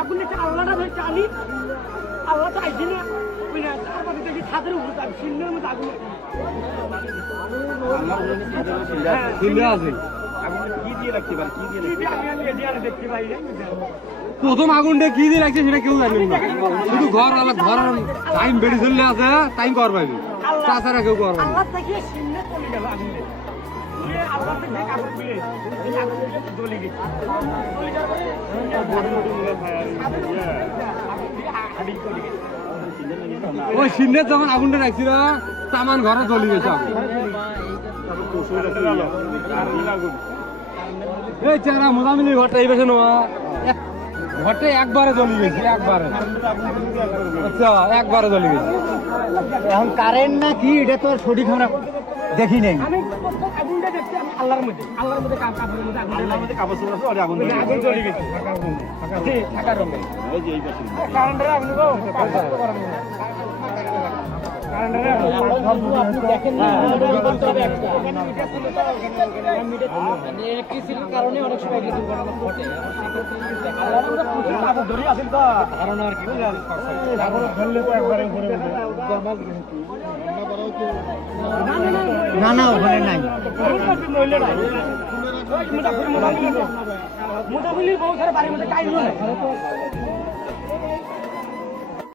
আগুন দেখে আল্লাহটা ধরে টানি আল্লাহ তো আইছি না তারপরে দেখি ছাদের উপর যাবে সিন্নের মধ্যে আগুন প্রথম আগুনটা কি দিয়ে লাগছে সেটা কেউ জানেন না, শুধু ঘর টাইম বেড়ে চললে আছে টাইম কর পাবি, তাছাড়া কেউ কর পাবি। আল্লাহ থেকে সিন্নে চলে গেল আগুন আল্লাহ থেকে কাপড় খুলে জ্বলে গেছে ওই সিন্নের যখন আগুনটা রাখছিল তামান ঘরে জ্বলি গেছে এই চেহারা মোটামুটি ঘরটা এই বেশি নেওয়া ঘরটা একবারে জ্বলি গেছে, একবারে। আচ্ছা, একবারে জ্বলি গেছে। এখন কারেন্ট না কি এটা তো সঠিক আমরা দেখি নেই। আমি আগুনটা দেখছি আমি আল্লাহর মধ্যে কাপড়ের মধ্যে আগুন জ্বলে গেছে থাকার রুমে কারেন্টের আগুন গো কারণে অনেক সময় দুর্ঘটনা ঘটে ধারণা আর কি না না ওখানে নাই। মোটামুটি বহু সারা বাড়ির মধ্যে কাজ